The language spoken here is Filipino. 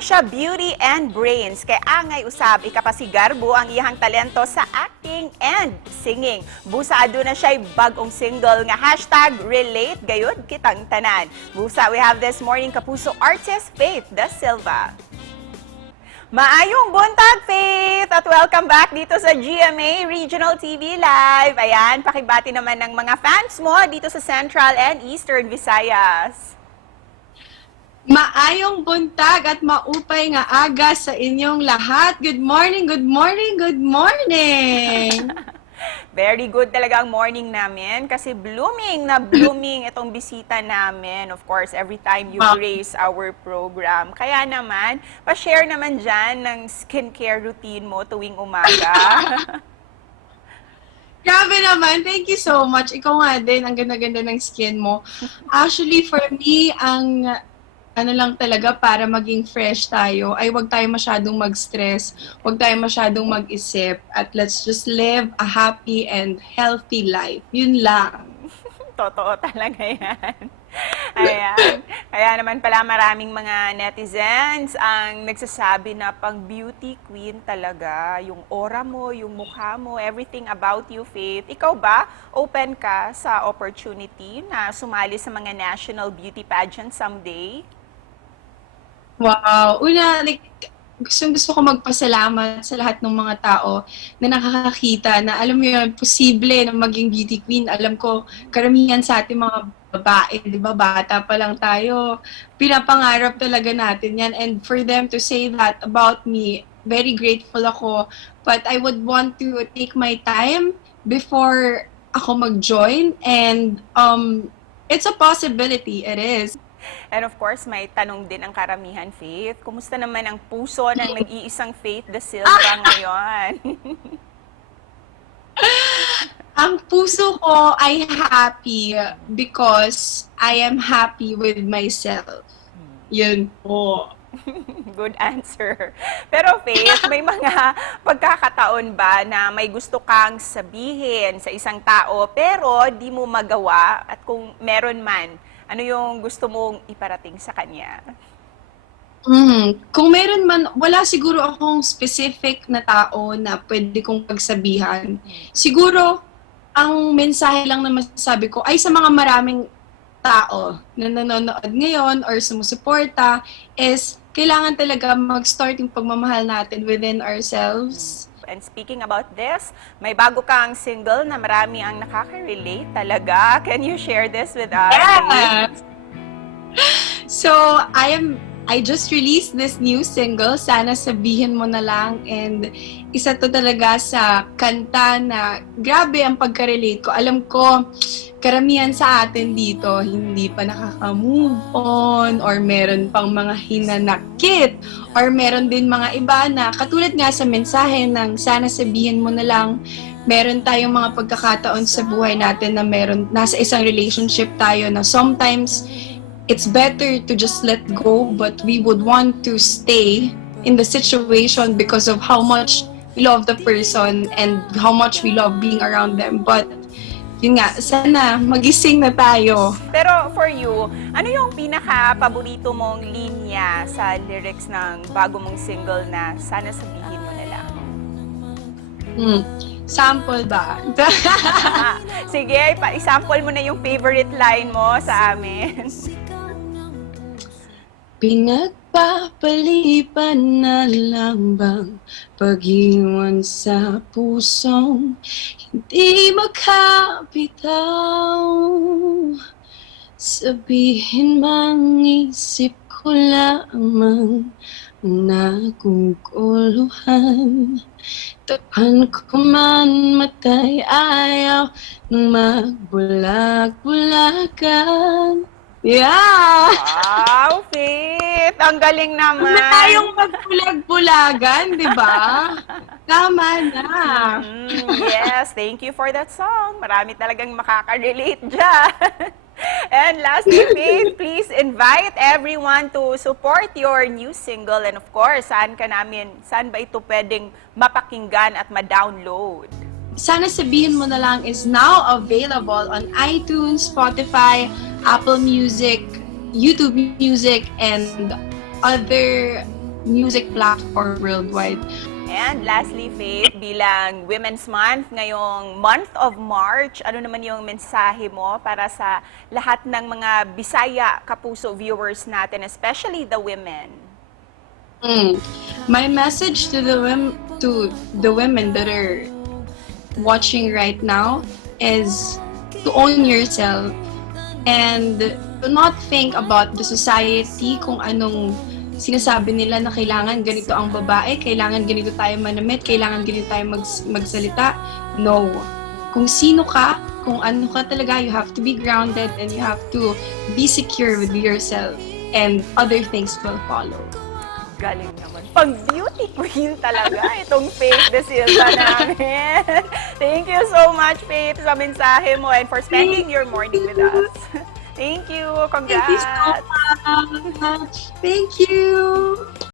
man siya beauty and brains, kay angay usab ikapasigarbo ang iyang talento sa acting and singing. Busado na siya'y bagong single nga #relate gayud kitang tanan. Busa, we have this morning kapuso artist Faith Da Silva. Maayong buntag, Faith! At welcome back dito sa GMA Regional TV Live. Ayan, pakibati naman ng mga fans mo dito sa Central and Eastern Visayas. Maayong buntag at maupay nga aga sa inyong lahat. Good morning, good morning, good morning! Very good talaga ang morning namin kasi blooming na blooming itong bisita namin. Of course, every time you grace our program. Kaya naman, pa-share naman dyan ng skincare routine mo tuwing umaga. Grabe naman, thank you so much. Ikaw nga din, ang ganda-ganda ng skin mo. Actually, for me, ang ano lang talaga para maging fresh tayo ay wag tayo masyadong mag-stress, wag tayo masyadong mag-isip, at let's just live a happy and healthy life. Yun lang. Totoo talaga yan. Ayan. Kaya naman pala maraming mga netizens ang nagsasabi na pang beauty queen talaga. Yung aura mo, yung mukha mo, everything about you, Faith. Ikaw ba, open ka sa opportunity na sumali sa mga national beauty pageant someday? Wow. Una, gusto ko magpasalamat sa lahat ng mga tao na nakakakita na alam mo yun, posible na maging beauty queen. Alam ko, karamihan sa ating mga babae, di ba, bata pa lang tayo, pinapangarap talaga natin yan. And for them to say that about me, very grateful ako. But I would want to take my time before ako mag-join. And it's a possibility, it is. And of course, may tanong din ang karamihan, Faith. Kumusta naman ang puso ng nag-iisang Faith Da Silva ngayon? Ang puso ko ay happy because I am happy with myself. Yun po. Good answer. Pero Faith, may mga pagkakataon ba na may gusto kang sabihin sa isang tao pero di mo magawa, at kung meron man, ano yung gusto mong iparating sa kanya? Kung meron man, wala siguro akong specific na tao na pwede kong pagsabihan. Siguro, ang mensahe lang na masasabi ko ay sa mga maraming tao na nanonood ngayon or sumusuporta is kailangan talaga mag-start yung pagmamahal natin within ourselves. And speaking about this, may bago kang single na marami ang nakaka-relate talaga. Can you share this with us? Yes! So, I just released this new single, Sana Sabihin Mo Na Lang, and isa to talaga sa kanta na grabe ang pagka-relate ko. Alam ko, karamihan sa atin dito, hindi pa nakaka-move on, or meron pang mga hinanakit, or meron din mga iba na katulad nga sa mensahe ng Sana Sabihin Mo Na Lang, meron tayong mga pagkakataon sa buhay natin na nasa isang relationship tayo na sometimes it's better to just let go, but we would want to stay in the situation because of how much we love the person and how much we love being around them. But yun nga, sana magising na tayo. Pero for you, ano yung pinaka-paborito mong linya sa lyrics ng bago mong single na Sana Sabihin Mo Na Lang? Sample ba? Sige, i-sample mo na yung favorite line mo sa amin. Pinagpapalipan na lang bang pag-iwan sa pusong hindi makabitaw? Sabihin mang isip ko lamang naguguluhan. Tapan ko man matay ayaw nang magbulag-bulagan. Yeah! Wow, Faith! Ang galing naman! Huwag na tayong magbulag-bulagan, di ba? Tama na. Yes, thank you for that song. Marami talagang makaka-relate dyan. And lastly, Faith, please invite everyone to support your new single. And of course, saan ba ito pwedeng mapakinggan at ma-download? Sana Sabihin Mo Na Lang is now available on iTunes, Spotify, Apple Music, YouTube Music, and other music platform worldwide. And lastly, Faith, bilang Women's Month, ngayong month of March, ano naman yung mensahe mo para sa lahat ng mga Bisaya Kapuso viewers natin, especially the women? My message to the women that are watching right now is to own yourself and to not think about the society, kung anong sinasabi nila na kailangan ganito ang babae, kailangan ganito tayo manamit, kailangan ganito tayo magsalita. No. Kung sino ka, kung ano ka talaga, you have to be grounded and you have to be secure with yourself and other things will follow. Galing naman. Pang beauty queen talaga itong Faith De Silva namin. Thank you so much, Faith, sa mensahe mo and for spending your morning with us. Thank you. Congrats. Thank you so much. Thank you.